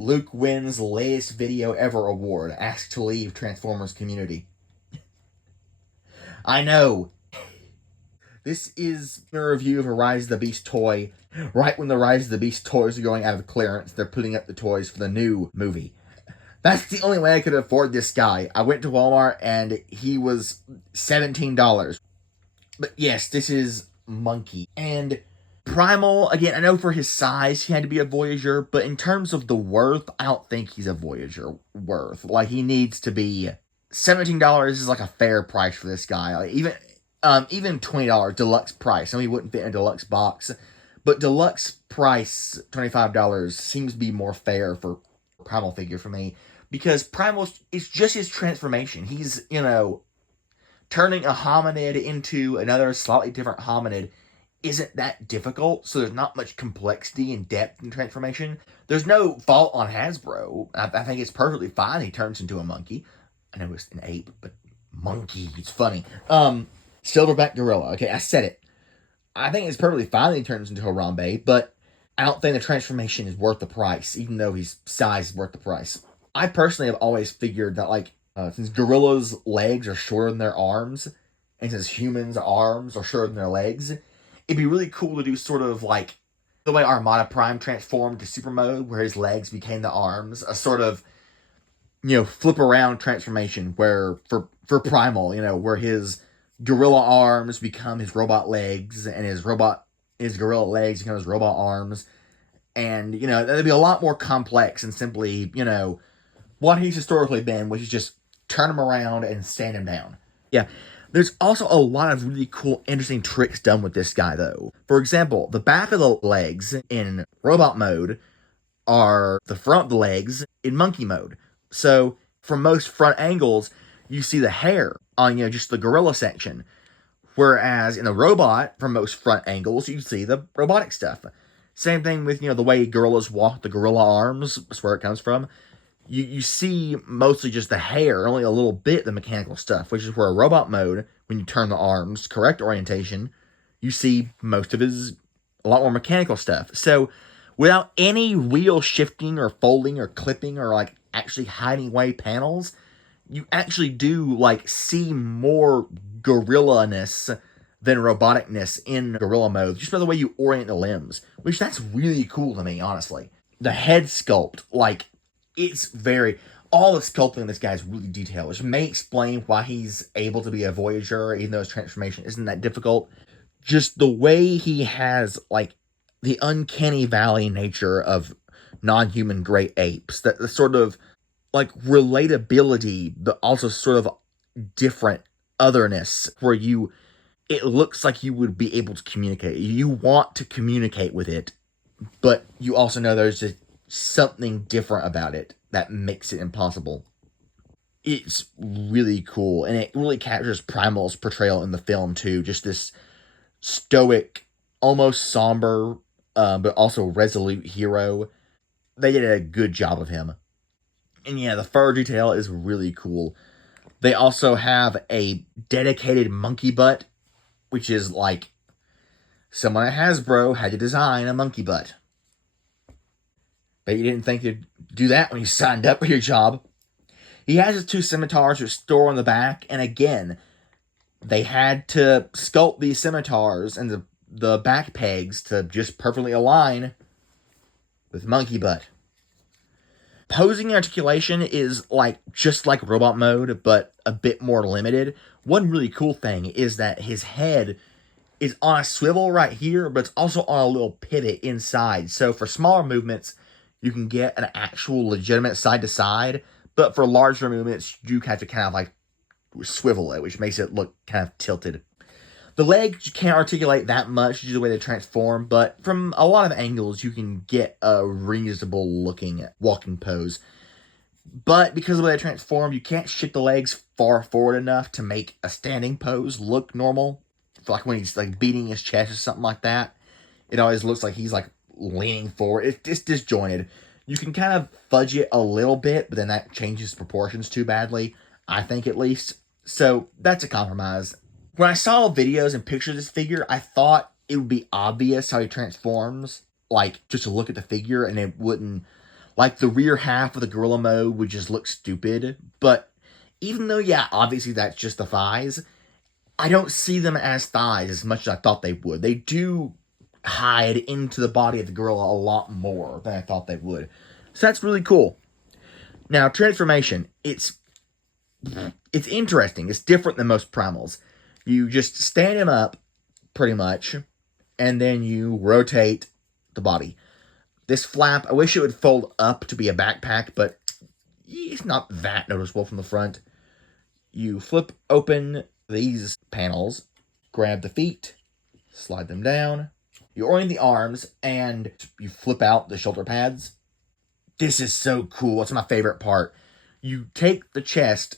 Luke wins latest video ever award. Asked to leave Transformers community. I know. This is a review of a Rise of the Beast toy. Right when the Rise of the Beast toys are going out of clearance, they're putting up the toys for the new movie. That's the only way I could afford this guy. I went to Walmart and he was $17. But yes, this is Monke. And Primal, again, I know for his size he had to be a Voyager, but in terms of the worth, I don't think he's a Voyager worth. Like, he needs to be... $17 is like a fair price for this guy. Like, even $20 deluxe price. I mean, he wouldn't fit in a deluxe box, but deluxe price $25 seems to be more fair for Primal figure for me, because Primal is just his transformation. He's, turning a hominid into another slightly different hominid isn't that difficult, so there's not much complexity and depth in transformation. There's no fault on Hasbro. I think it's perfectly fine he turns into a monkey. I know it's an ape, but monkey, it's funny. Silverback gorilla. Okay, I said it. I think it's perfectly fine that he turns into Harambe, but I don't think the transformation is worth the price, even though his size is worth the price. I personally have always figured that, since gorillas' legs are shorter than their arms, and since humans' arms are shorter than their legs, it'd be really cool to do sort of like the way Armada Prime transformed to super mode, where his legs became the arms, a sort of, flip around transformation where for Primal, where his gorilla arms become his robot legs, and his gorilla legs become his robot arms. And, that'd be a lot more complex than simply, what he's historically been, which is just turn him around and stand him down. Yeah. There's also a lot of really cool, interesting tricks done with this guy, though. For example, the back of the legs in robot mode are the front of the legs in monkey mode. So, from most front angles, you see the hair on, just the gorilla section. Whereas in the robot, from most front angles, you see the robotic stuff. Same thing with, the way gorillas walk, the gorilla arms, that's where it comes from. You see mostly just the hair, only a little bit the mechanical stuff, which is where a robot mode, when you turn the arms, correct orientation, you see most of a lot more mechanical stuff. So, without any real shifting or folding or clipping or, actually hiding away panels, you actually do, see more gorilla-ness than roboticness in gorilla mode, just by the way you orient the limbs, which that's really cool to me, honestly. The head sculpt, all the sculpting in this guy is really detailed, which may explain why he's able to be a Voyager, even though his transformation isn't that difficult. Just the way he has, the uncanny valley nature of non-human great apes, that the sort of, relatability, but also sort of different otherness, where it looks like you would be able to communicate. You want to communicate with it, but you also know there's just something different about it that makes it impossible. It's really cool, and it really captures Primal's portrayal in the film, too. Just this stoic, almost somber, but also resolute hero. They did a good job of him. And yeah, the fur detail is really cool. They also have a dedicated monkey butt, which is someone at Hasbro had to design a monkey butt. But you didn't think you'd do that when you signed up for your job. He has his two scimitars which store on the back, and again, they had to sculpt these scimitars and the back pegs to just perfectly align with monkey butt. Posing articulation is just like robot mode, but a bit more limited. One really cool thing is that his head is on a swivel right here, but it's also on a little pivot inside. So for smaller movements, you can get an actual legitimate side to side, but for larger movements, you have to kind of swivel it, which makes it look kind of tilted. The legs you can't articulate that much due to the way they transform, but from a lot of angles, you can get a reasonable looking walking pose. But because of the way they transform, you can't shift the legs far forward enough to make a standing pose look normal. When he's beating his chest or something like that, it always looks like he's leaning forward. It's disjointed. You can kind of fudge it a little bit, but then that changes proportions too badly, I think at least. So that's a compromise. When I saw videos and pictures of this figure, I thought it would be obvious how he transforms, just to look at the figure, and it wouldn't, Like, the rear half of the gorilla mode would just look stupid. But even though, yeah, obviously that's just the thighs, I don't see them as thighs as much as I thought they would. They do hide into the body of the gorilla a lot more than I thought they would. So that's really cool. Now, transformation, it's interesting. It's different than most primals. You just stand him up, pretty much, and then you rotate the body. This flap, I wish it would fold up to be a backpack, but it's not that noticeable from the front. You flip open these panels, grab the feet, slide them down. You orient the arms, and you flip out the shoulder pads. This is so cool. It's my favorite part. You take the chest,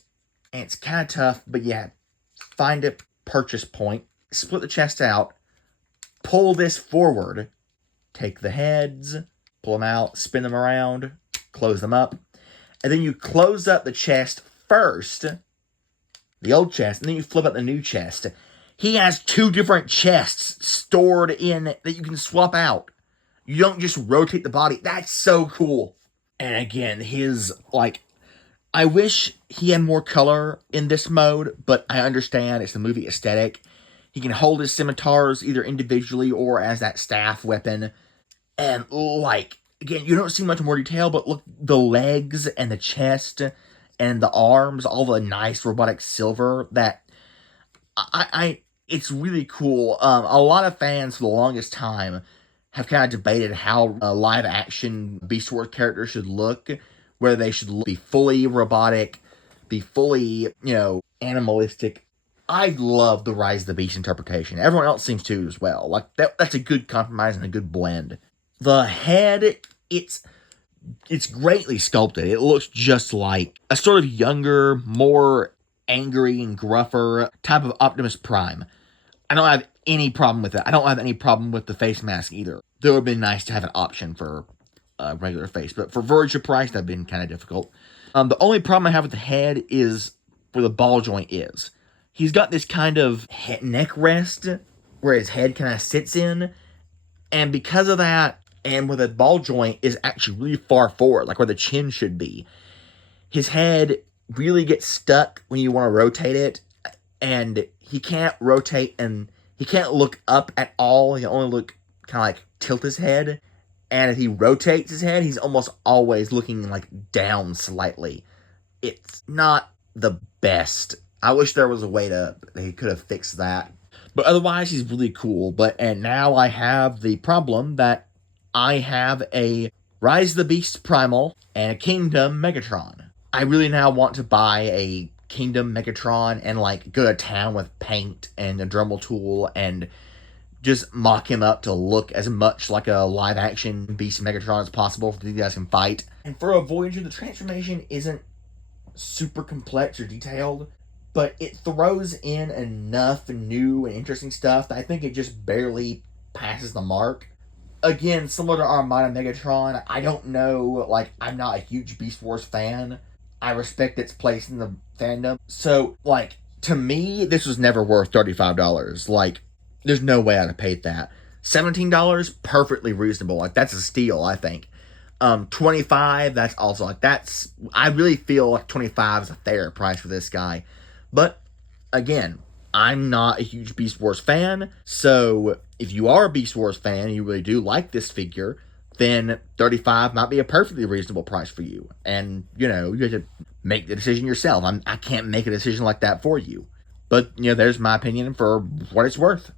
and it's kind of tough, but yeah, find a purchase point, split the chest out, pull this forward, take the heads, pull them out, spin them around, close them up, and then you close up the chest first, the old chest, and then you flip out the new chest. He has 2 different chests stored in that you can swap out. You don't just rotate the body. That's so cool. And again, I wish he had more color in this mode, but I understand it's the movie aesthetic. He can hold his scimitars either individually or as that staff weapon. And, again, you don't see much more detail, but look, the legs and the chest and the arms, all the nice robotic silver that it's really cool. A lot of fans for the longest time have kind of debated how a live-action Beast Wars character should look, whether they should be fully robotic, be fully, animalistic. I love the Rise of the Beast interpretation. Everyone else seems to as well. That's a good compromise and a good blend. The head, it's greatly sculpted. It looks just like a sort of younger, more angry and gruffer type of Optimus Prime. I don't have any problem with it. I don't have any problem with the face mask either. It would have been nice to have an option for a regular face, but for Virgil price, that'd been kind of difficult. The only problem I have with the head is where the ball joint is. He's got this kind of neck rest where his head kind of sits in, and because of that, and where the ball joint is actually really far forward, like where the chin should be, his head really gets stuck when you want to rotate it, and he can't rotate, and he can't look up at all. He only look kind of tilt his head, and if he rotates his head, he's almost always looking down slightly. It's not the best. I wish there was a way he could have fixed that. But otherwise, he's really cool. And now I have the problem that I have a Rise of the Beast Primal and a Kingdom Megatron. I really now want to buy a Kingdom Megatron and go to town with paint and a Dremel tool and just mock him up to look as much like a live action Beast Megatron as possible so you guys can fight. And for a Voyager, the transformation isn't super complex or detailed, but it throws in enough new and interesting stuff that I think it just barely passes the mark. Again, similar to Armada Megatron, I don't know, I'm not a huge Beast Wars fan. I respect its place in the fandom. So, to me, this was never worth $35. There's no way I'd have paid that. $17, perfectly reasonable. That's a steal, I think. $25, that's also, I really feel like $25 is a fair price for this guy. But, again, I'm not a huge Beast Wars fan, so if you are a Beast Wars fan and you really do like this figure, then $35 might be a perfectly reasonable price for you. And, you have to make the decision yourself. I can't make a decision like that for you. But, there's my opinion for what it's worth.